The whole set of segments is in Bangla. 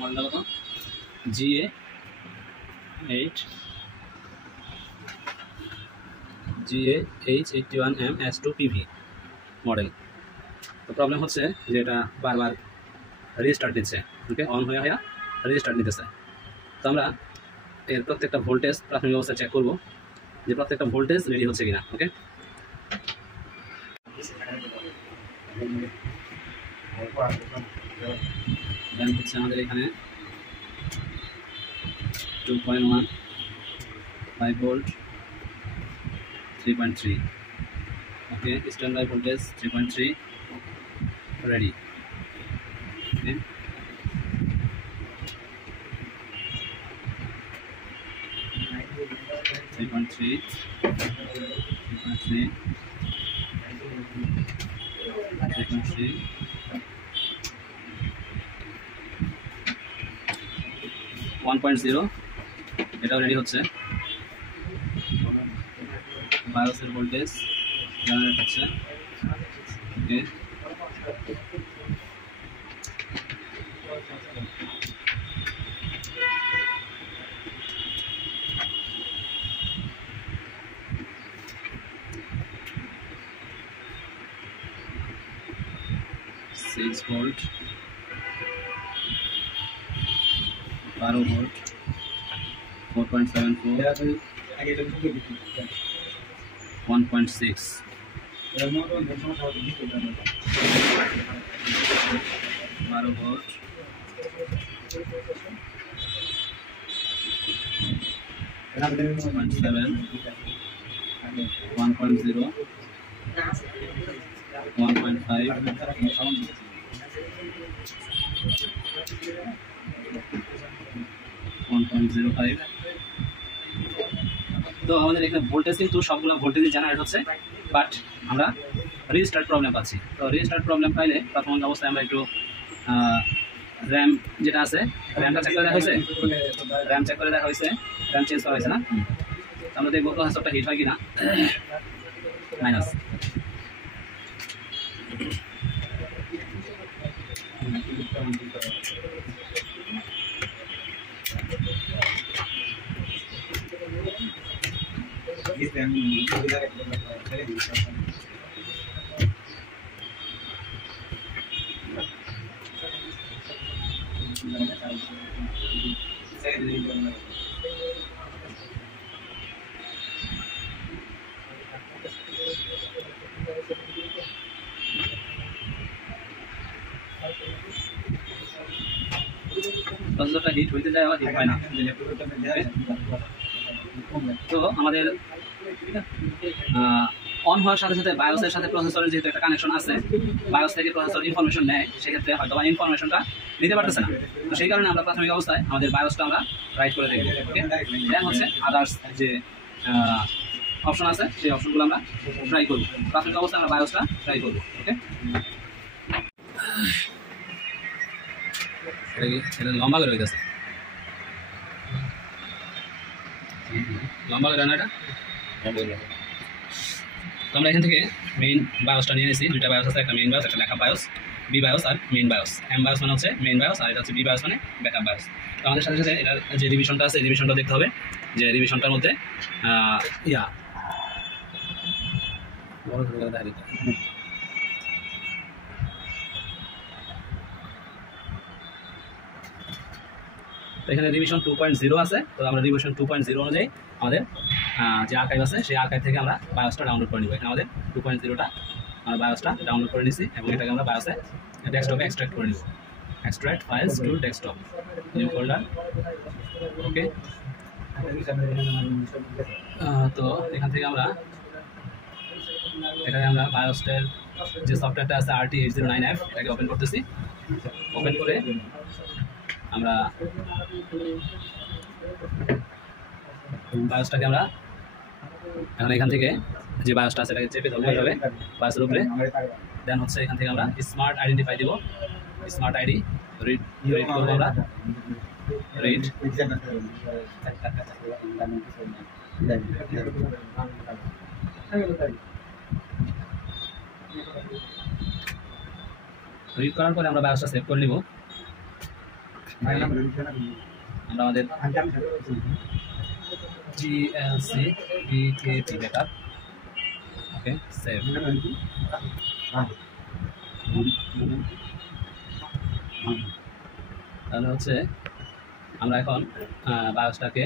মডেলটা কত GA-H81M-S2PV মডেল। তো প্রবলেম হচ্ছে যে এটা বারবার রিস্টার্ট দিচ্ছে, ওকে, অন হয়ে রিস্টার্ট নিতেছে। তো আমরা এর প্রত্যেকটা ভোল্টেজ প্রাথমিক অবস্থায় চেক করব যে প্রত্যেকটা ভোল্টেজ রেডি হচ্ছে কিনা, ওকে। দেন হচ্ছে আমাদের এখানে 2.1 5 volt 3.3, okay, standard voltage 3.3 ready, okay. 3.3 1.0 এটাও রেডি হচ্ছে। বায়োসের ভোল্টেজ জেনারেট হচ্ছে, okay. Six volt 12 volt 4.74 1.6 12 volt 1.7 1.0 1.5 1.05। তো আমাদের এখানে ভোল্টেজ কিন্তু সবগুলো ভোল্টেজই জেনারেট হচ্ছে, বাট আমরা রিস্টার্ট প্রবলেম পাচ্ছি। তো রিস্টার্ট প্রবলেম পাইলে প্রাথমিক অবস্থায় আমরা একটু র্যাম যেটা আছে র্যামটা চেক করে দেখা হয়েছে, র্যাম চেঞ্জ করা হয়েছে না। আমরা দেখবো প্রসেসরটা হিট হয় কিনা। মাইনাস প্রসেসরটা হিট হইতে যায় আর হিট হয় না। তো আমাদের অন হওয়ার সাথে সাথে বায়োসের সাথে প্রসেসরের যেহেতু একটা কানেকশন আছে, বায়োস থেকে প্রসেসর ইনফরমেশন নেয়, সেক্ষেত্রে হয়তো বা ইনফরমেশনটা নিতে পারতেছে না। তো সেই কারণে আমরা প্রাথমিক অবস্থায় আমাদের বায়োসটা আমরা রাইট করে দেখব, ওকে। দেন হচ্ছে আদার্স যে অপশন আছে সেই অপশনগুলো আমরা ট্রাই করবো। প্রাথমিক অবস্থায় আমরা বায়োসটা ট্রাই করবো, ওকে। এটা লম্বা করে হইতেছে, লম্বা করে না এটা। তো আমরা এখান থেকে মেইন বায়োসটা নিয়ে নিয়েছি। দুইটা বায়োস আছে, একটা মেইন বায়োস, একটা ব্যাকআপ বায়োস, বি বায়োস আর মেইন বায়োস। এম বায়োস মানে হচ্ছে মেইন বায়োস, আর এটা হচ্ছে বি বায়োস মানে ব্যাকআপ বায়োস। তো আমাদের সাথে সাথে এটার যে রিভিশনটা আছে, রিভিশনটা দেখতে হবে যে রিভিশনটার মধ্যে এখানে রিভিশন 2.0 আছে। তো আমরা রিভিশন 2.0 অনুযায়ী আমাদের যে আর্কাইভ আছে সেই আর্কাইভ থেকে আমরা বায়োসটা ডাউনলোড করে নিব। এখানে আমাদের 2.0টা আমরা বায়োসটা ডাউনলোড করে নিছি এবং এটাকে আমরা বায়োসে ডেস্কটপে এক্সট্রাক্ট করে নিব। Extract files to desktop, new folder, okay. তো এখান থেকে আমরা এখানে আমরা বায়োসের যে সফটওয়্যারটা আছে RT809F এটাকে ওপেন করতেছি। ওপেন করে আমরা বায়োসটাকে আমরা এখন এখান থেকে যে বায়োসটা আছে এটাকে চেপে ধরতে হবে বায়োসের উপরে। দেন হচ্ছে এখান থেকে আমরা স্মার্ট আইডেন্টিফাই দিব। স্মার্ট আইডি রিড করবো আমরা, রিড রিড করার পরে আমরা বায়োসটা সেভ করে নিব। আমরা আমাদের GLC-PKP ব্যাকআপ ওকে সেভ। তাহলে হচ্ছে আমরা এখন বায়োসটাকে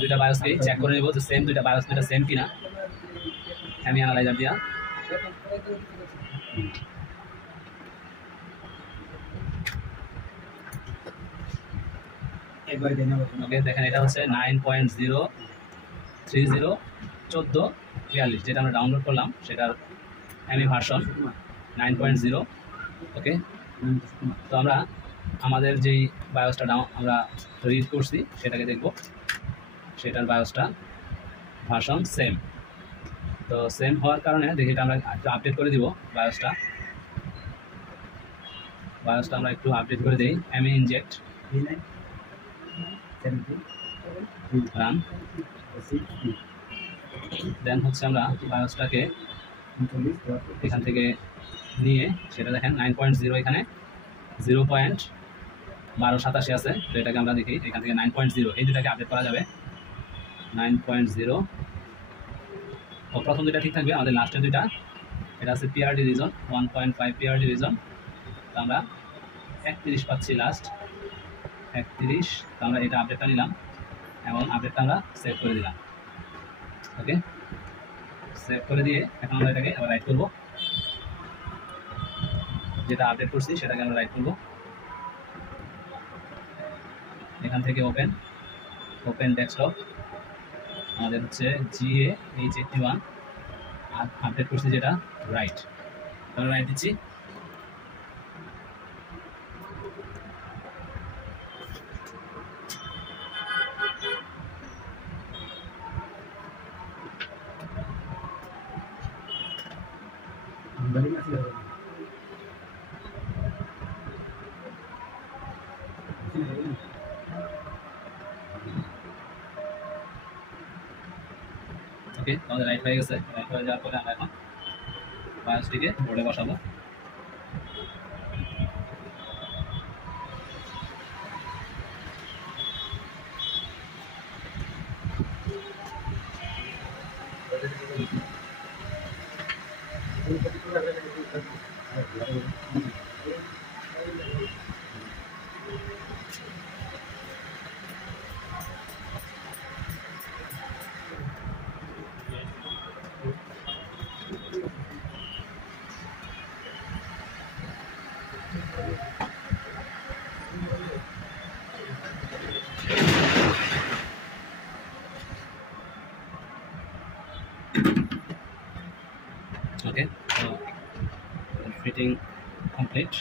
দুইটা বায়োসকে চেক করে নেব যে সেম দুইটা বায়োস দুইটা সেম কিনা আমি অ্যানালাইজার দিয়া। ওকে দেখেন এটা হচ্ছে 9.0301442 যেটা আমরা ডাউনলোড করলাম সেটার এমই ভার্সন 9.0। ওকে তো আমরা আমাদের যেই বায়োসটা আমরা রিড করছি সেটাকে দেখব, সেটার বায়োসটা ভার্সন সেম। তো সেম হওয়ার কারণে দেখি এটা আমরা একটু আপডেট করে দিব বায়োসটা আমরা একটু আপডেট করে দিই। এমই ইনজেক্ট রান, দেন হচ্ছে আমরা বায়োসটাকে এখান থেকে নিয়ে সেটা দেখেন 9.0 এখানে 0.1287 আছে। তো এটাকে আমরা দেখি এখান থেকে 9.0 এই দুটাকে আপডেট করা যাবে। 9.0 ও প্রথম দুইটা ঠিক থাকবে, আমাদের লাস্টের দুইটা এটা আছে পিআরডি রিজন 1.5 পিআরডি রিজন। তো আমরা 31 পাচ্ছি লাস্ট 31। তো আমরা এটা আপডেটটা নিলাম এবং আপডেটটা আমরা সেভ করে দিলাম। ওকে সেভ করে দিয়ে এখন আমরা এটাকে আবার রাইট করব, যেটা আপডেট করছি সেটাকে আমরা রাইট করব। এখান থেকে ওপেন ডেস্কটপ আমাদের হচ্ছে GA-H81 আপডেট করছি যেটা রাইট, আমরা রাইট দিচ্ছি। ওকে আমাদের রাইট হয়ে গেছে। রাইট হয়ে যাওয়ার পরে আমরা এখন বায়োসটিকে বোর্ডে বসাবো। Okay, so fitting complete.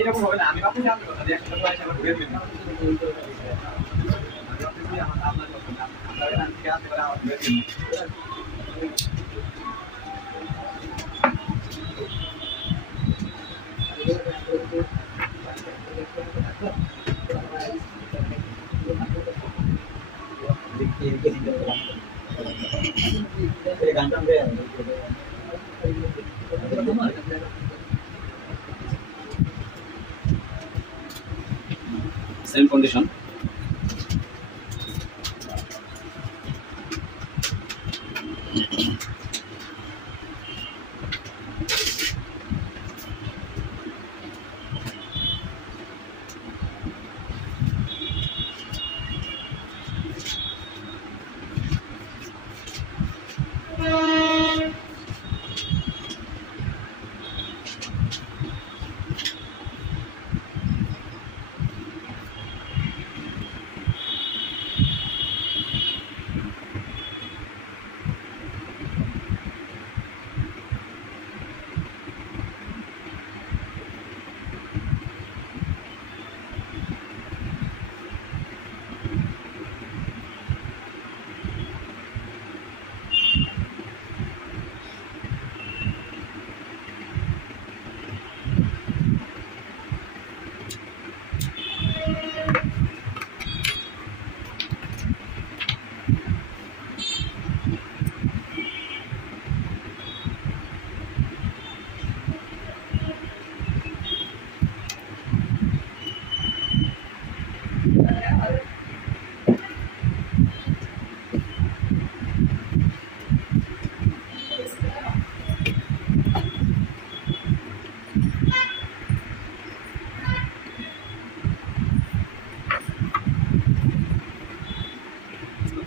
এরকম হবে না, আমি ভাবছি আপনার একটা পয়সা আমার ঘুরে ফেলবো। Same condition.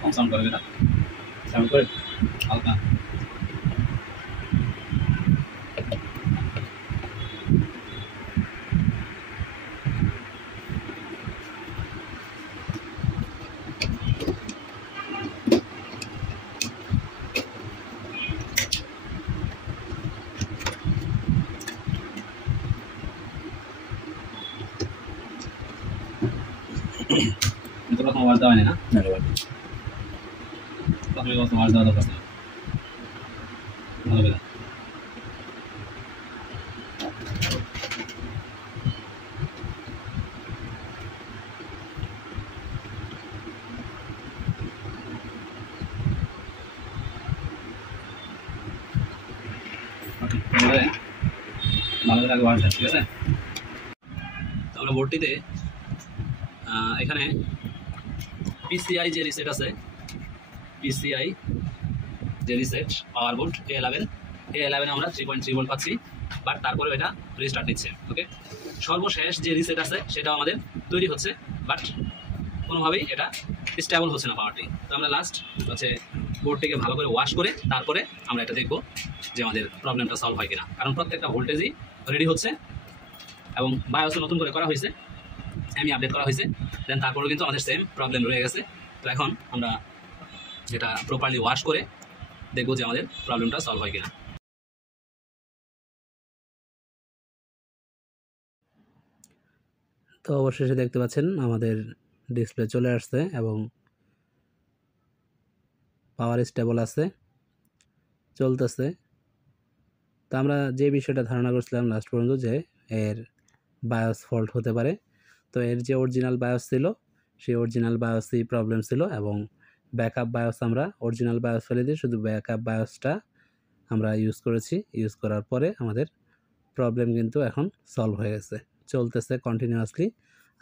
কম সাউন্ড করে, এটা সাউন্ড করে হালকা। itu প্রথম ওয়ার্ড দেওয়া হয় না, প্রথমে প্রথম ওয়ার্ড দেওয়া দরকার ছিল ভালো করে। ভালো করে আগে ওয়ার্ড দেয়, ঠিক আছে। তো আমরা বোর্ডটিতে এখানে পিসিআই যে রিসেট আছে, পিসিআই যে রিসেট পাওয়ার বোর্ড A11 আমরা 3.3 ভোল্ট পাচ্ছি, বাট তারপরে এটা রিস্টার্ট নিচ্ছে। ওকে, সর্বশেষ যে রিসেট আছে সেটাও আমাদের তৈরি হচ্ছে, বাট কোনোভাবেই এটা স্টেবল হচ্ছে না পাওয়ারটি। তো আমরা লাস্ট হচ্ছে বোর্ডটিকে ভালো করে ওয়াশ করে তারপরে আমরা এটা দেখব যে আমাদের প্রবলেমটা সলভ হয় কিনা, কারণ প্রত্যেকটা ভোল্টেজই রেডি হচ্ছে এবং বায়োসও নতুন করে করা হয়েছে, আমি আপডেট করা হয়েছে, দেন তারপরেও কিন্তু আমাদের সেম প্রবলেম রয়ে গেছে। তো এখন আমরা যেটা প্রপারলি ওয়াশ করে দেখবো যে আমাদের প্রবলেমটা সলভ হয় কিনা। তো অবশেষে দেখতে পাচ্ছেন আমাদের ডিসপ্লে চলে আসছে এবং পাওয়ার স্টেবল আছে, চলতেছে। তো আমরা যে বিষয়টা ধারণা করছিলাম লাস্ট পর্যন্ত যে এর বায়োস ফল্ট হতে পারে, তো এর যে অরিজিনাল বায়োস ছিল সেই অরিজিনাল বায়োসই প্রবলেম ছিল এবং ব্যাকআপ বায়োস আমরা অরিজিনাল বায়োস ফেলে দিয়ে শুধু ব্যাকআপ বায়োসটা আমরা ইউজ করেছি। ইউজ করার পরে আমাদের প্রবলেম কিন্তু এখন সলভ হয়ে গেছে, চলতেছে কন্টিনিউয়াসলি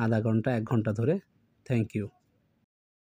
আধা ঘন্টা 1 ঘন্টা ধরে। Thank you.